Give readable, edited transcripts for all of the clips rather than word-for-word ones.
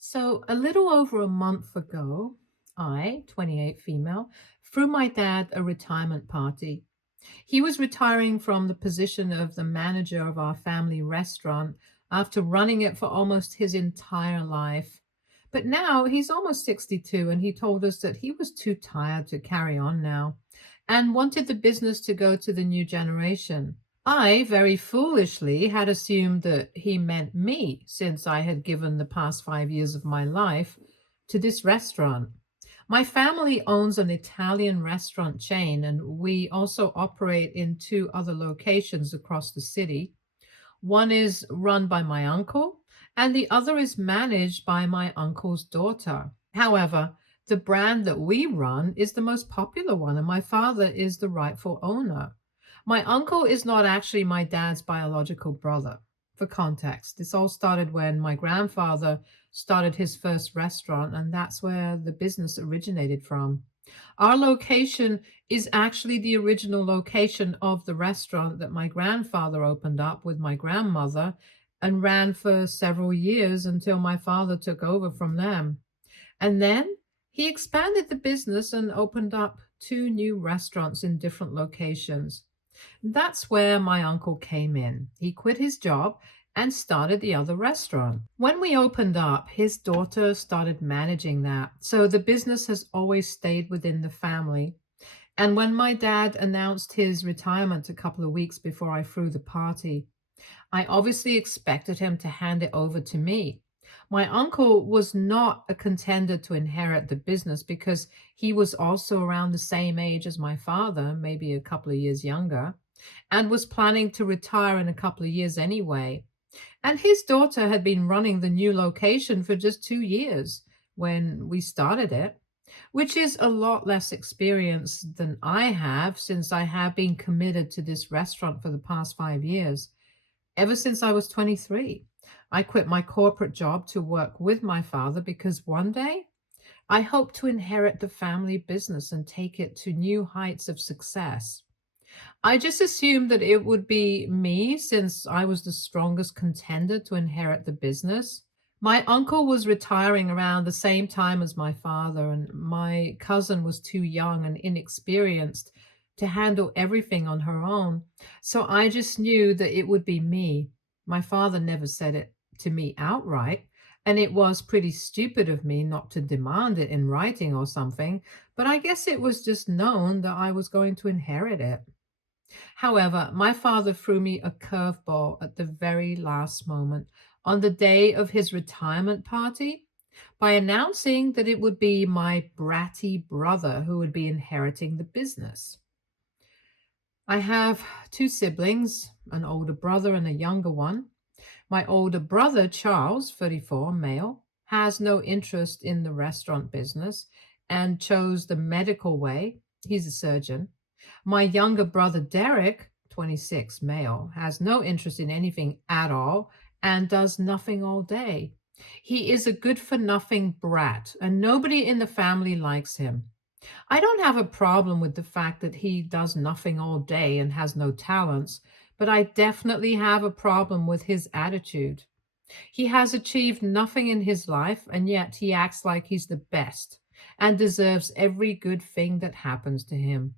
So, a little over a month ago, I, 28 female, threw my dad a retirement party. He was retiring from the position of the manager of our family restaurant after running it for almost his entire life. But now he's almost 62, and he told us that he was too tired to carry on now and wanted the business to go to the new generation. I very foolishly had assumed that he meant me since I had given the past 5 years of my life to this restaurant. My family owns an Italian restaurant chain, and we also operate in two other locations across the city. One is run by my uncle, and the other is managed by my uncle's daughter. However, the brand that we run is the most popular one, and my father is the rightful owner. My uncle is not actually my dad's biological brother. For context, this all started when my grandfather started his first restaurant, and that's where the business originated from. Our location is actually the original location of the restaurant that my grandfather opened up with my grandmother and ran for several years until my father took over from them. And then he expanded the business and opened up two new restaurants in different locations. That's where my uncle came in. He quit his job and started the other restaurant. When we opened up, his daughter started managing that. So the business has always stayed within the family. And when my dad announced his retirement a couple of weeks before I threw the party, I obviously expected him to hand it over to me. My uncle was not a contender to inherit the business because he was also around the same age as my father, maybe a couple of years younger, and was planning to retire in a couple of years anyway. And his daughter had been running the new location for just 2 years when we started it, which is a lot less experience than I have since I have been committed to this restaurant for the past 5 years. Ever since I was 23, I quit my corporate job to work with my father because one day I hope to inherit the family business and take it to new heights of success. I just assumed that it would be me since I was the strongest contender to inherit the business. My uncle was retiring around the same time as my father, and my cousin was too young and inexperienced to handle everything on her own. So I just knew that it would be me. My father never said it to me outright, and it was pretty stupid of me not to demand it in writing or something, but I guess it was just known that I was going to inherit it. However, my father threw me a curveball at the very last moment on the day of his retirement party by announcing that it would be my bratty brother who would be inheriting the business. I have two siblings, an older brother and a younger one. My older brother, Charles, 34, male, has no interest in the restaurant business and chose the medical way. He's a surgeon. My younger brother, Derek, 26, male, has no interest in anything at all and does nothing all day. He is a good for nothing brat, and nobody in the family likes him. I don't have a problem with the fact that he does nothing all day and has no talents, but I definitely have a problem with his attitude. He has achieved nothing in his life, and yet he acts like he's the best and deserves every good thing that happens to him.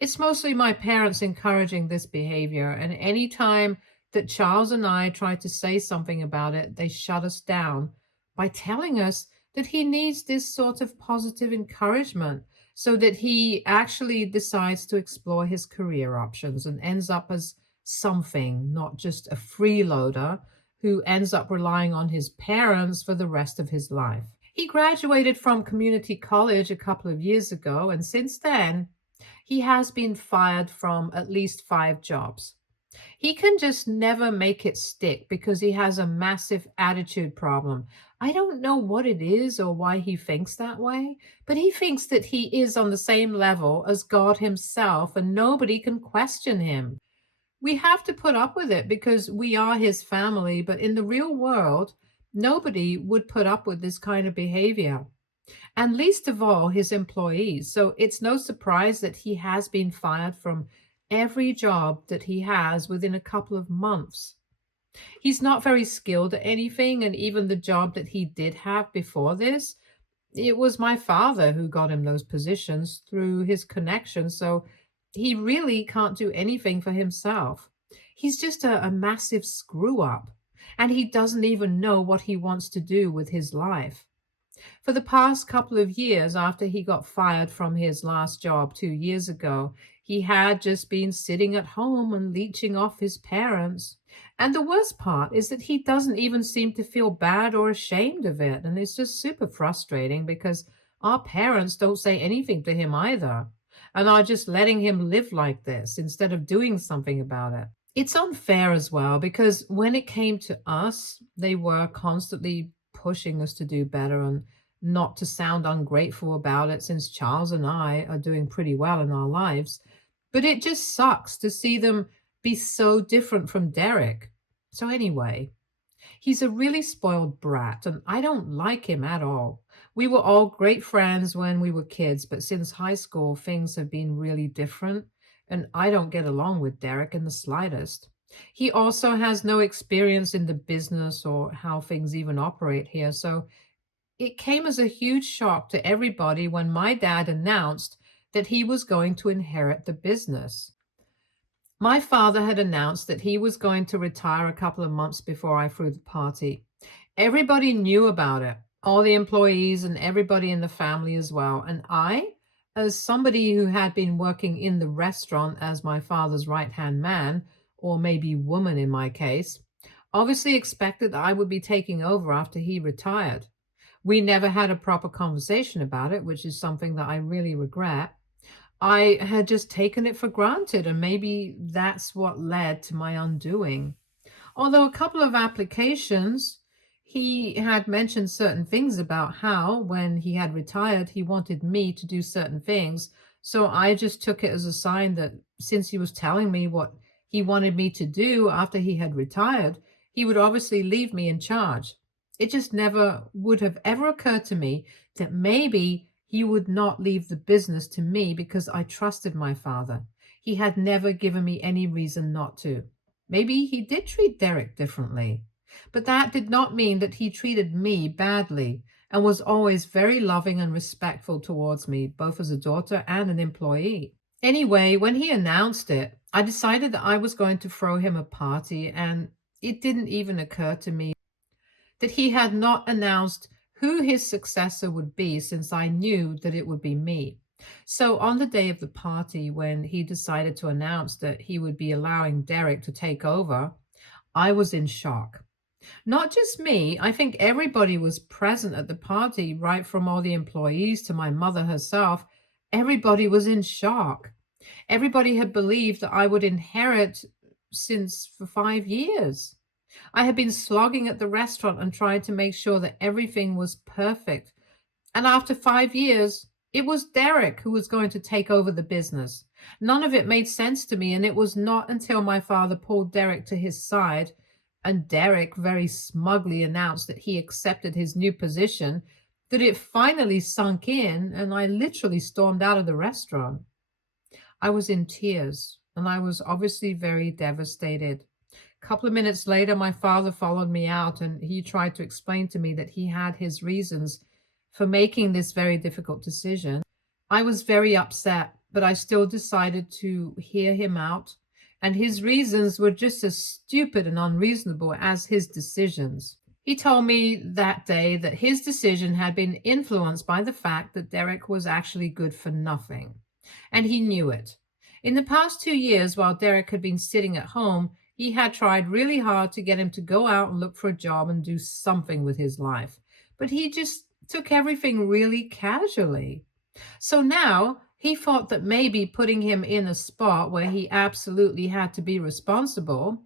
It's mostly my parents encouraging this behavior, and any time that Charles and I try to say something about it, they shut us down by telling us that he needs this sort of positive encouragement so that he actually decides to explore his career options and ends up as something, not just a freeloader who ends up relying on his parents for the rest of his life. He graduated from community college a couple of years ago, and since then, he has been fired from at least 5 jobs. He can just never make it stick because he has a massive attitude problem. I don't know what it is or why he thinks that way, but he thinks that he is on the same level as God himself and nobody can question him. We have to put up with it because we are his family, but in the real world, nobody would put up with this kind of behavior, and least of all his employees. So it's no surprise that he has been fired from every job that he has within a couple of months. He's not very skilled at anything, and even the job that he did have before this, it was my father who got him those positions through his connections, so he really can't do anything for himself. He's just a massive screw up, and he doesn't even know what he wants to do with his life. For the past couple of years after he got fired from his last job 2 years ago, he had just been sitting at home and leeching off his parents. And the worst part is that he doesn't even seem to feel bad or ashamed of it. And it's just super frustrating because our parents don't say anything to him either and are just letting him live like this instead of doing something about it. It's unfair as well because when it came to us, they were constantly pushing us to do better and not to sound ungrateful about it since Charles and I are doing pretty well in our lives. But it just sucks to see them be so different from Derek. So, anyway, he's a really spoiled brat, and I don't like him at all. We were all great friends when we were kids, but since high school, things have been really different, and I don't get along with Derek in the slightest. He also has no experience in the business or how things even operate here, so it came as a huge shock to everybody when my dad announced that he was going to inherit the business. My father had announced that he was going to retire a couple of months before I threw the party. Everybody knew about it, all the employees and everybody in the family as well. And I, as somebody who had been working in the restaurant as my father's right hand man, or maybe woman in my case, obviously expected that I would be taking over after he retired. We never had a proper conversation about it, which is something that I really regret. I had just taken it for granted, and maybe that's what led to my undoing. Although a couple of applications, he had mentioned certain things about how, when he had retired, he wanted me to do certain things. So I just took it as a sign that since he was telling me what he wanted me to do after he had retired, he would obviously leave me in charge. It just never would have ever occurred to me that maybe he would not leave the business to me because I trusted my father. He had never given me any reason not to. Maybe he did treat Derek differently, but that did not mean that he treated me badly and was always very loving and respectful towards me, both as a daughter and an employee. Anyway, when he announced it, I decided that I was going to throw him a party, and it didn't even occur to me that he had not announced who his successor would be since I knew that it would be me. So on the day of the party, when he decided to announce that he would be allowing Derek to take over, I was in shock. Not just me, I think everybody was present at the party, right from all the employees to my mother herself. Everybody was in shock. Everybody had believed that I would inherit since for 5 years. I had been slogging at the restaurant and trying to make sure that everything was perfect. And after 5 years, it was Derek who was going to take over the business. None of it made sense to me, and it was not until my father pulled Derek to his side and Derek very smugly announced that he accepted his new position that it finally sunk in, and I literally stormed out of the restaurant. I was in tears, and I was obviously very devastated. Couple of minutes later, my father followed me out and he tried to explain to me that he had his reasons for making this very difficult decision. I was very upset, but I still decided to hear him out. And his reasons were just as stupid and unreasonable as his decisions. He told me that day that his decision had been influenced by the fact that Derek was actually good for nothing. And he knew it. In the past 2 years, while Derek had been sitting at home, he had tried really hard to get him to go out and look for a job and do something with his life. But he just took everything really casually. So now he thought that maybe putting him in a spot where he absolutely had to be responsible,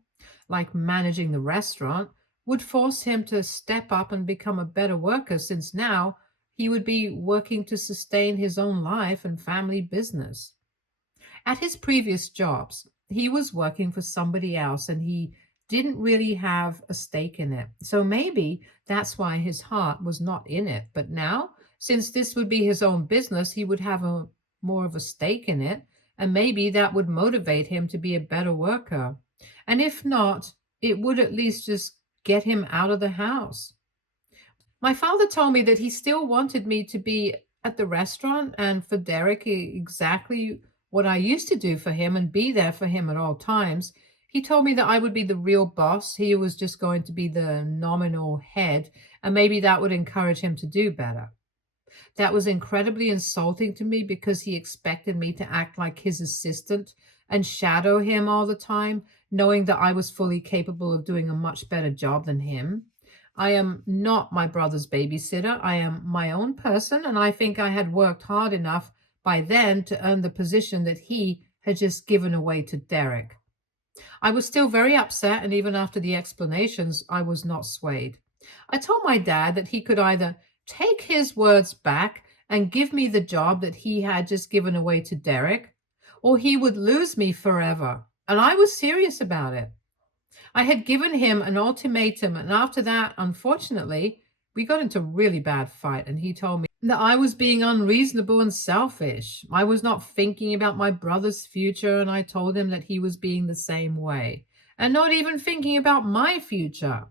like managing the restaurant, would force him to step up and become a better worker since now he would be working to sustain his own life and family business. At his previous jobs, he was working for somebody else and he didn't really have a stake in it. So maybe that's why his heart was not in it. But now, since this would be his own business, he would have a more of a stake in it. And maybe that would motivate him to be a better worker. And if not, it would at least just get him out of the house. My father told me that he still wanted me to be at the restaurant and for Derek exactly what I used to do for him and be there for him at all times. He told me that I would be the real boss. He was just going to be the nominal head, and maybe that would encourage him to do better. That was incredibly insulting to me because he expected me to act like his assistant and shadow him all the time, knowing that I was fully capable of doing a much better job than him. I am not my brother's babysitter. I am my own person, and I think I had worked hard enough by then to earn the position that he had just given away to Derek. I was still very upset, and even after the explanations, I was not swayed. I told my dad that he could either take his words back and give me the job that he had just given away to Derek, or he would lose me forever. And I was serious about it. I had given him an ultimatum, and after that, unfortunately, we got into a really bad fight, and he told me that I was being unreasonable and selfish. I was not thinking about my brother's future, and I told him that he was being the same way, and not even thinking about my future.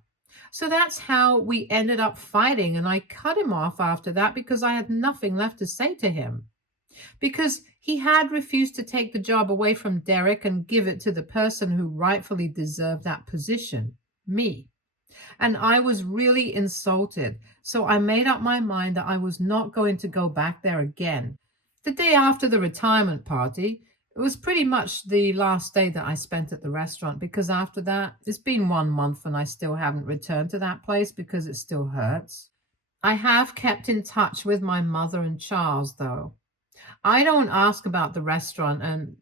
So that's how we ended up fighting, and I cut him off after that because I had nothing left to say to him. Because he had refused to take the job away from Derek and give it to the person who rightfully deserved that position, me. And I was really insulted. So I made up my mind that I was not going to go back there again. The day after the retirement party, it was pretty much the last day that I spent at the restaurant because after that, it's been 1 month and I still haven't returned to that place because it still hurts. I have kept in touch with my mother and Charles, though. I don't ask about the restaurant and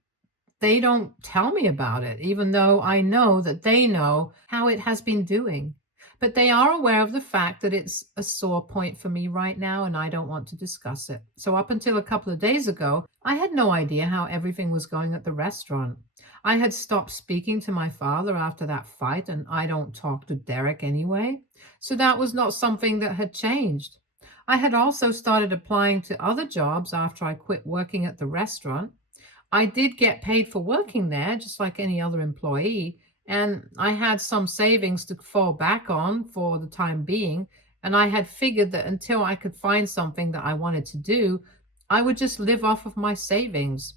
they don't tell me about it, even though I know that they know how it has been doing. But they are aware of the fact that it's a sore point for me right now and I don't want to discuss it. So, up until a couple of days ago, I had no idea how everything was going at the restaurant. I had stopped speaking to my father after that fight, and I don't talk to Derek anyway. So, that was not something that had changed. I had also started applying to other jobs after I quit working at the restaurant. I did get paid for working there, just like any other employee, and I had some savings to fall back on for the time being. And I had figured that until I could find something that I wanted to do, I would just live off of my savings.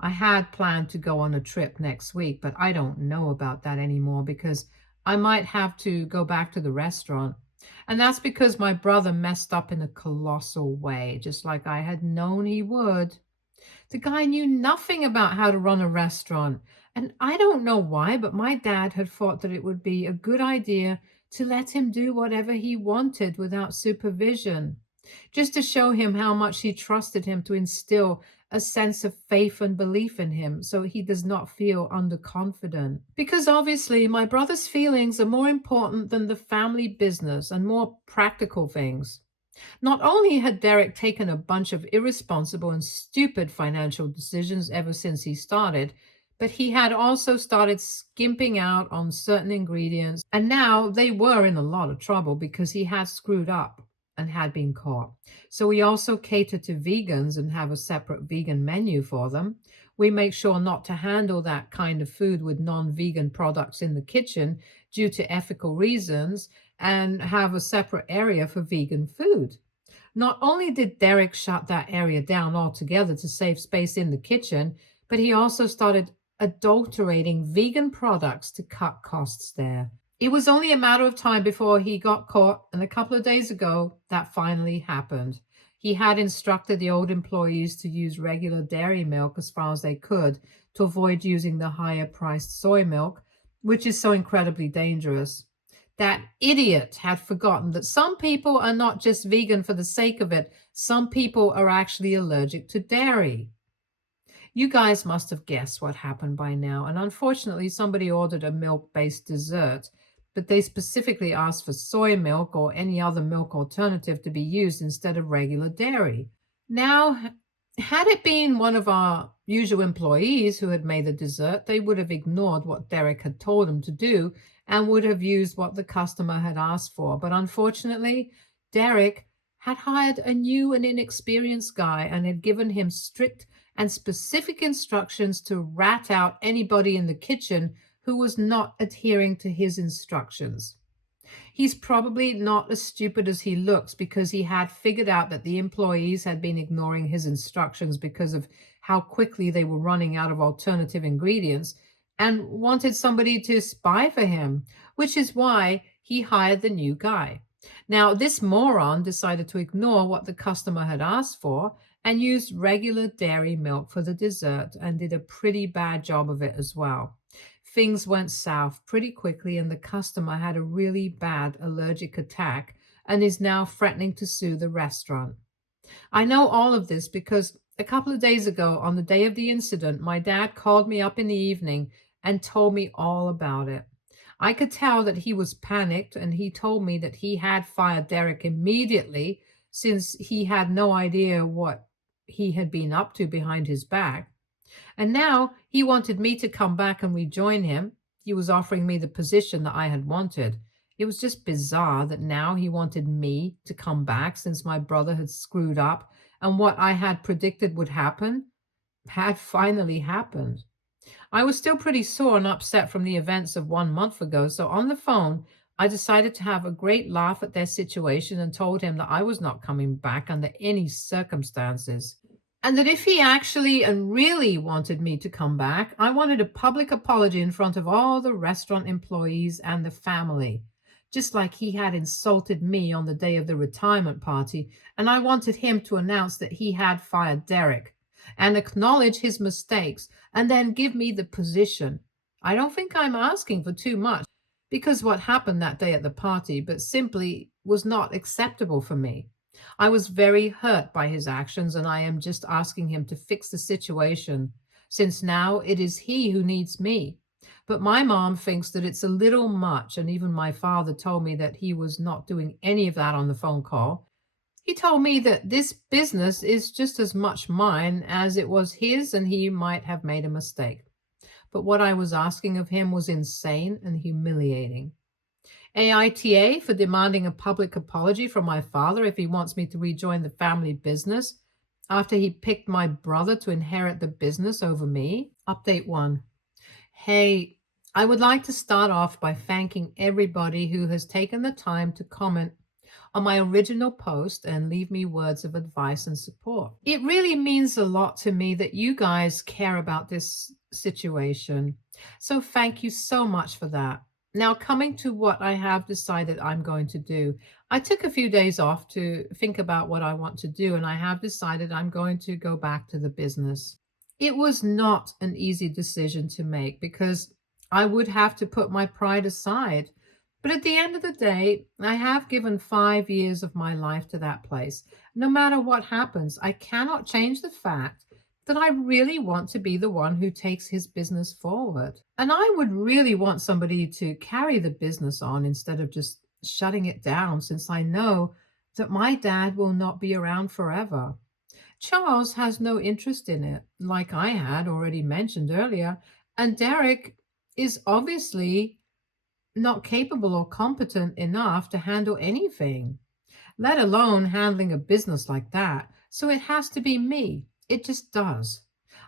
I had planned to go on a trip next week, but I don't know about that anymore because I might have to go back to the restaurant. And that's because my brother messed up in a colossal way, just like I had known he would. The guy knew nothing about how to run a restaurant. And I don't know why, but my dad had thought that it would be a good idea to let him do whatever he wanted without supervision, just to show him how much he trusted him to instill a sense of faith and belief in him so he does not feel underconfident. Because obviously, my brother's feelings are more important than the family business and more practical things. Not only had Derek taken a bunch of irresponsible and stupid financial decisions ever since he started, but he had also started skimping out on certain ingredients, and now they were in a lot of trouble because he had screwed up and had been caught. So we also cater to vegans and have a separate vegan menu for them. We make sure not to handle that kind of food with non-vegan products in the kitchen due to ethical reasons and have a separate area for vegan food. Not only did Derek shut that area down altogether to save space in the kitchen, but he also started adulterating vegan products to cut costs there. It was only a matter of time before he got caught, and a couple of days ago, that finally happened. He had instructed the old employees to use regular dairy milk as far as they could to avoid using the higher priced soy milk, which is so incredibly dangerous. That idiot had forgotten that some people are not just vegan for the sake of it, some people are actually allergic to dairy. You guys must have guessed what happened by now, and unfortunately, somebody ordered a milk based dessert, but they specifically asked for soy milk or any other milk alternative to be used instead of regular dairy. Now, had it been one of our usual employees who had made the dessert, they would have ignored what Derek had told them to do and would have used what the customer had asked for. But unfortunately, Derek had hired a new and inexperienced guy and had given him strict and specific instructions to rat out anybody in the kitchen who was not adhering to his instructions. He's probably not as stupid as he looks because he had figured out that the employees had been ignoring his instructions because of how quickly they were running out of alternative ingredients and wanted somebody to spy for him, which is why he hired the new guy. Now, this moron decided to ignore what the customer had asked for and used regular dairy milk for the dessert and did a pretty bad job of it as well. Things went south pretty quickly, and the customer had a really bad allergic attack and is now threatening to sue the restaurant. I know all of this because a couple of days ago, on the day of the incident, my dad called me up in the evening and told me all about it. I could tell that he was panicked, and he told me that he had fired Derek immediately since he had no idea what he had been up to behind his back. And now he wanted me to come back and rejoin him. He was offering me the position that I had wanted. It was just bizarre that now he wanted me to come back since my brother had screwed up and what I had predicted would happen had finally happened. I was still pretty sore and upset from the events of 1 month ago, so on the phone, I decided to have a great laugh at their situation and told him that I was not coming back under any circumstances. And that if he actually and really wanted me to come back, I wanted a public apology in front of all the restaurant employees and the family, just like he had insulted me on the day of the retirement party. And I wanted him to announce that he had fired Derek and acknowledge his mistakes and then give me the position. I don't think I'm asking for too much because what happened that day at the party, but simply was not acceptable for me. I was very hurt by his actions, and I am just asking him to fix the situation, since now it is he who needs me. But my mom thinks that it's a little much, and even my father told me that he was not doing any of that on the phone call. He told me that this business is just as much mine as it was his, and he might have made a mistake. But what I was asking of him was insane and humiliating. AITA for demanding a public apology from my father if he wants me to rejoin the family business after he picked my brother to inherit the business over me. Update 1. Hey, I would like to start off by thanking everybody who has taken the time to comment on my original post and leave me words of advice and support. It really means a lot to me that you guys care about this situation. So thank you so much for that. Now, coming to what I have decided I'm going to do, I took a few days off to think about what I want to do, and I have decided I'm going to go back to the business. It was not an easy decision to make because I would have to put my pride aside. But at the end of the day, I have given 5 years of my life to that place. No matter what happens, I cannot change the fact that I really want to be the one who takes his business forward. And I would really want somebody to carry the business on instead of just shutting it down, since I know that my dad will not be around forever. Charles has no interest in it, like I had already mentioned earlier, and Derek is obviously not capable or competent enough to handle anything, let alone handling a business like that. So it has to be me. It just does.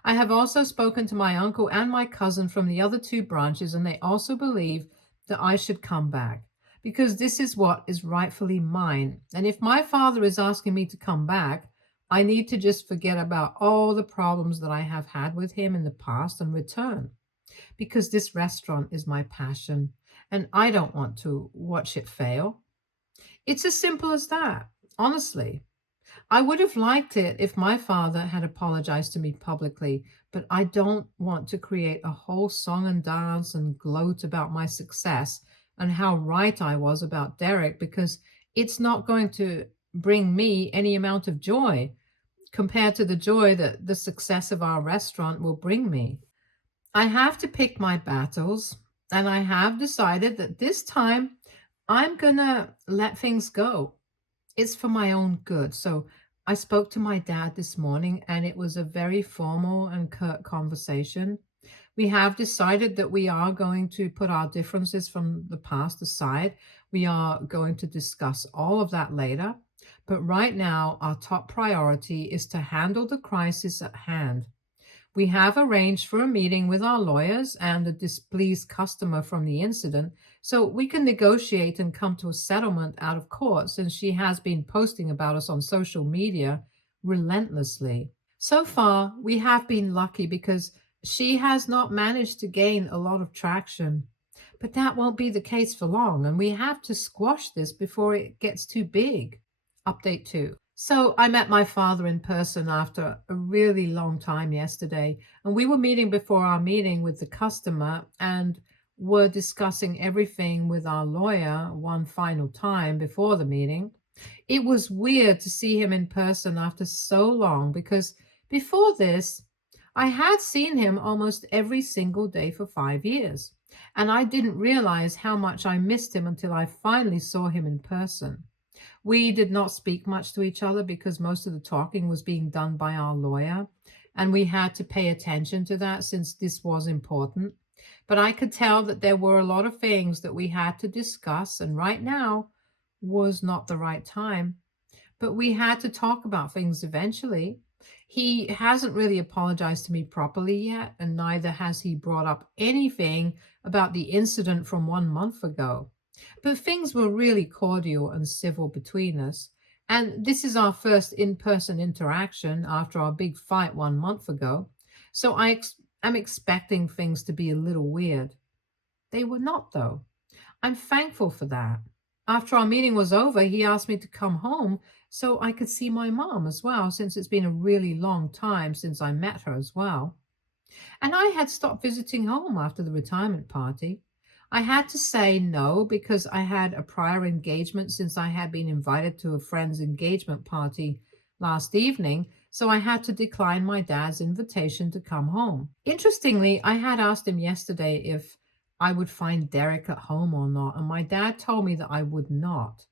I have also spoken to my uncle and my cousin from the other two branches, and they also believe that I should come back because this is what is rightfully mine. And if my father is asking me to come back, I need to just forget about all the problems that I have had with him in the past and return, because this restaurant is my passion and I don't want to watch it fail. It's as simple as that, honestly. I would have liked it if my father had apologized to me publicly, but I don't want to create a whole song and dance and gloat about my success and how right I was about Derek, because it's not going to bring me any amount of joy compared to the joy that the success of our restaurant will bring me. I have to pick my battles, and I have decided that this time I'm going to let things go. It's for my own good. So I spoke to my dad this morning, and it was a very formal and curt conversation. We have decided that we are going to put our differences from the past aside. We are going to discuss all of that later. But right now, our top priority is to handle the crisis at hand. We have arranged for a meeting with our lawyers and a displeased customer from the incident so we can negotiate and come to a settlement out of court since she has been posting about us on social media relentlessly. So far, we have been lucky because she has not managed to gain a lot of traction. But that won't be the case for long, and we have to squash this before it gets too big. Update 2. So I met my father in person after a really long time yesterday, and we were meeting before our meeting with the customer and were discussing everything with our lawyer one final time before the meeting. It was weird to see him in person after so long because before this, I had seen him almost every single day for 5 years, and I didn't realize how much I missed him until I finally saw him in person. We did not speak much to each other because most of the talking was being done by our lawyer, and we had to pay attention to that since this was important. But I could tell that there were a lot of things that we had to discuss, and right now was not the right time. But we had to talk about things eventually. He hasn't really apologized to me properly yet, and neither has he brought up anything about the incident from 1 month ago. But things were really cordial and civil between us. And this is our first in person interaction after our big fight 1 month ago. So am expecting things to be a little weird. They were not, though. I'm thankful for that. After our meeting was over, he asked me to come home so I could see my mom as well, since it's been a really long time since I met her as well. And I had stopped visiting home after the retirement party. I had to say no because I had a prior engagement since I had been invited to a friend's engagement party last evening, so I had to decline my dad's invitation to come home. Interestingly, I had asked him yesterday if I would find Derek at home or not, and my dad told me that I would not.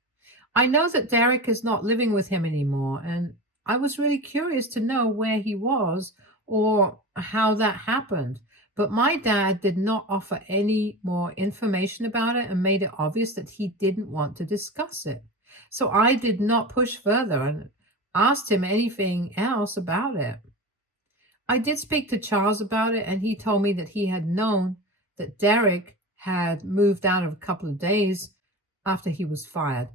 I know that Derek is not living with him anymore, and I was really curious to know where he was or how that happened. But my dad did not offer any more information about it and made it obvious that he didn't want to discuss it. So I did not push further and asked him anything else about it. I did speak to Charles about it, and he told me that he had known that Derek had moved out of a couple of days after he was fired.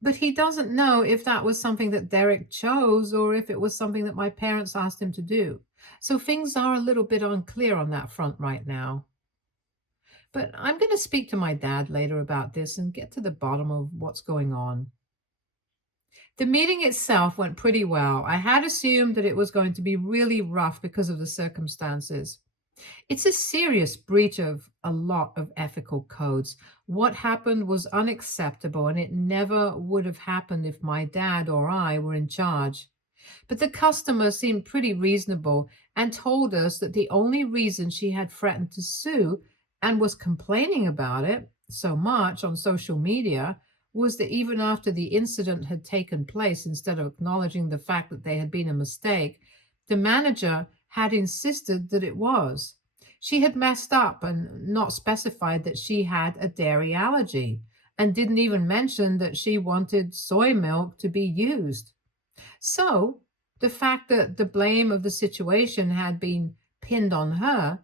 But he doesn't know if that was something that Derek chose or if it was something that my parents asked him to do. So things are a little bit unclear on that front right now. But I'm going to speak to my dad later about this and get to the bottom of what's going on. The meeting itself went pretty well. I had assumed that it was going to be really rough because of the circumstances. It's a serious breach of a lot of ethical codes. What happened was unacceptable, and it never would have happened if my dad or I were in charge. But the customer seemed pretty reasonable and told us that the only reason she had threatened to sue and was complaining about it so much on social media was that even after the incident had taken place, instead of acknowledging the fact that there had been a mistake, the manager had insisted that it was. She had messed up and not specified that she had a dairy allergy and didn't even mention that she wanted soy milk to be used. So, the fact that the blame of the situation had been pinned on her,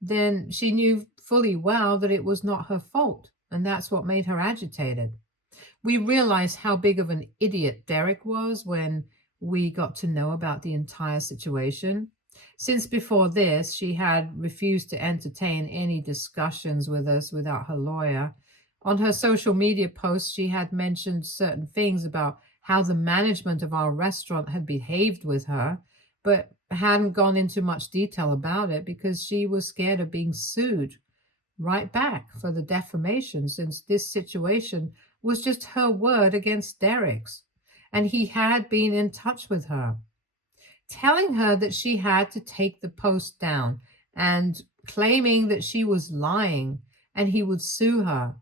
then she knew fully well that it was not her fault, and that's what made her agitated. We realized how big of an idiot Derek was when we got to know about the entire situation. Since before this, she had refused to entertain any discussions with us without her lawyer. On her social media posts, she had mentioned certain things about how the management of our restaurant had behaved with her, but hadn't gone into much detail about it because she was scared of being sued right back for the defamation, since this situation was just her word against Derek's. And he had been in touch with her, telling her that she had to take the post down and claiming that she was lying and he would sue her,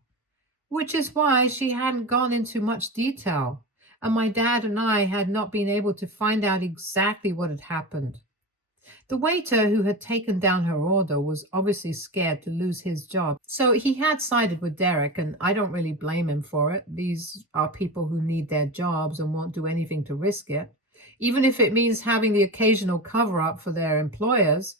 which is why she hadn't gone into much detail. And my dad and I had not been able to find out exactly what had happened. The waiter who had taken down her order was obviously scared to lose his job. So he had sided with Derek, and I don't really blame him for it. These are people who need their jobs and won't do anything to risk it, even if it means having the occasional cover up for their employers.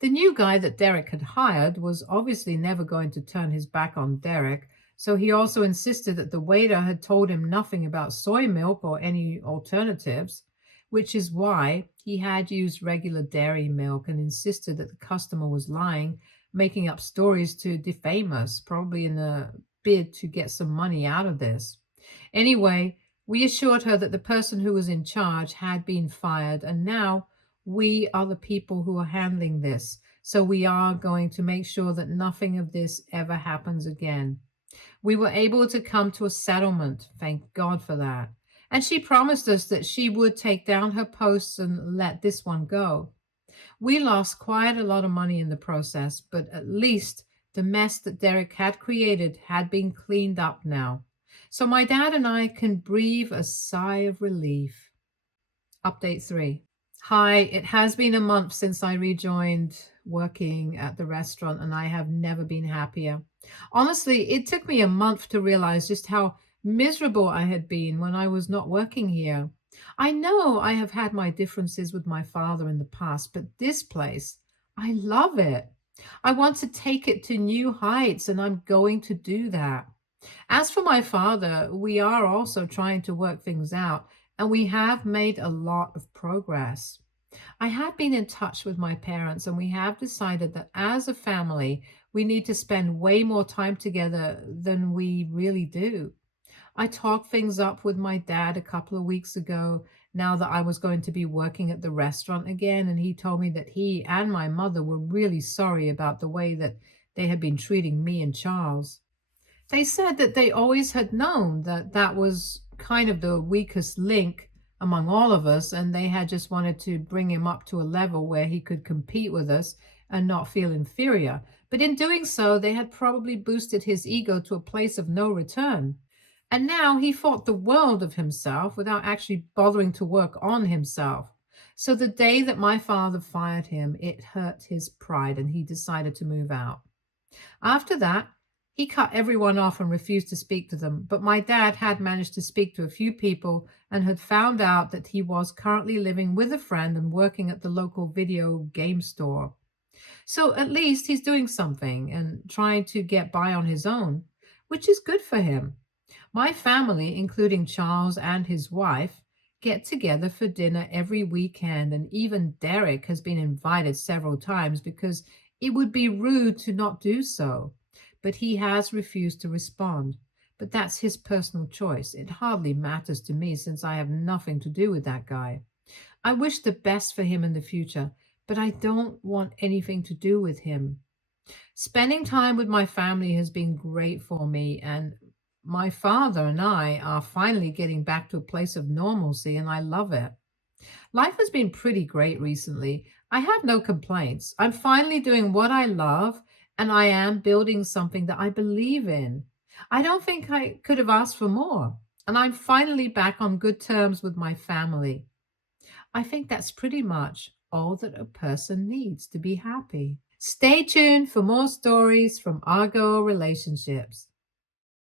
The new guy that Derek had hired was obviously never going to turn his back on Derek, so he also insisted that the waiter had told him nothing about soy milk or any alternatives, which is why he had used regular dairy milk and insisted that the customer was lying, making up stories to defame us, probably in a bid to get some money out of this. Anyway, we assured her that the person who was in charge had been fired, and now we are the people who are handling this. So we are going to make sure that nothing of this ever happens again. We were able to come to a settlement. Thank God for that. And she promised us that she would take down her posts and let this one go. We lost quite a lot of money in the process, but at least the mess that Derek had created had been cleaned up now. So my dad and I can breathe a sigh of relief. Update 3. Hi, it has been a month since I rejoined working at the restaurant, and I have never been happier. Honestly, it took me a month to realize just how miserable I had been when I was not working here. I know I have had my differences with my father in the past, but this place, I love it. I want to take it to new heights, and I'm going to do that. As for my father, we are also trying to work things out, and we have made a lot of progress. I have been in touch with my parents, and we have decided that as a family, we need to spend way more time together than we really do. I talked things up with my dad a couple of weeks ago, now that I was going to be working at the restaurant again, and he told me that he and my mother were really sorry about the way that they had been treating me and Charles. They said that they always had known that that was kind of the weakest link among all of us, and they had just wanted to bring him up to a level where he could compete with us and not feel inferior. But in doing so, they had probably boosted his ego to a place of no return. And now he thought the world of himself without actually bothering to work on himself. So the day that my father fired him, it hurt his pride, and he decided to move out. After that, he cut everyone off and refused to speak to them. But my dad had managed to speak to a few people and had found out that he was currently living with a friend and working at the local video game store. So at least he's doing something and trying to get by on his own, which is good for him. My family, including Charles and his wife, get together for dinner every weekend, and even Derek has been invited several times because it would be rude to not do so. But he has refused to respond. But that's his personal choice. It hardly matters to me since I have nothing to do with that guy. I wish the best for him in the future, but I don't want anything to do with him. Spending time with my family has been great for me, and my father and I are finally getting back to a place of normalcy, and I love it. Life has been pretty great recently. I have no complaints. I'm finally doing what I love, and I am building something that I believe in. I don't think I could have asked for more. And I'm finally back on good terms with my family. I think that's pretty much all that a person needs to be happy. Stay tuned for more stories from Argo Relationships.